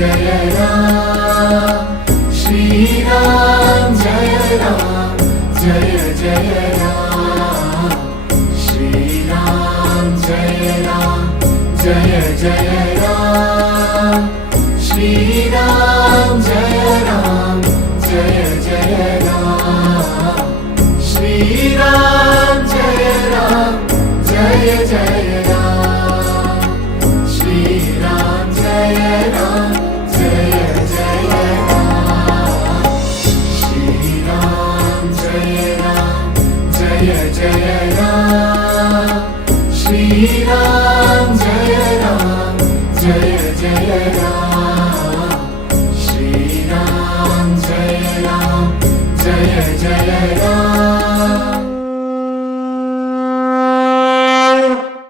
Jai Ram Shri Ram Jai Ram Jai Jai Ram Shri Ram Jai Jai Ram Shri Ram Jai Jai Ram Shri Ram Jai Jai Ram Shri Ram Jai Jai Ram Shri Ram Jai Jai Ram Shri Ram Jai Jai Ram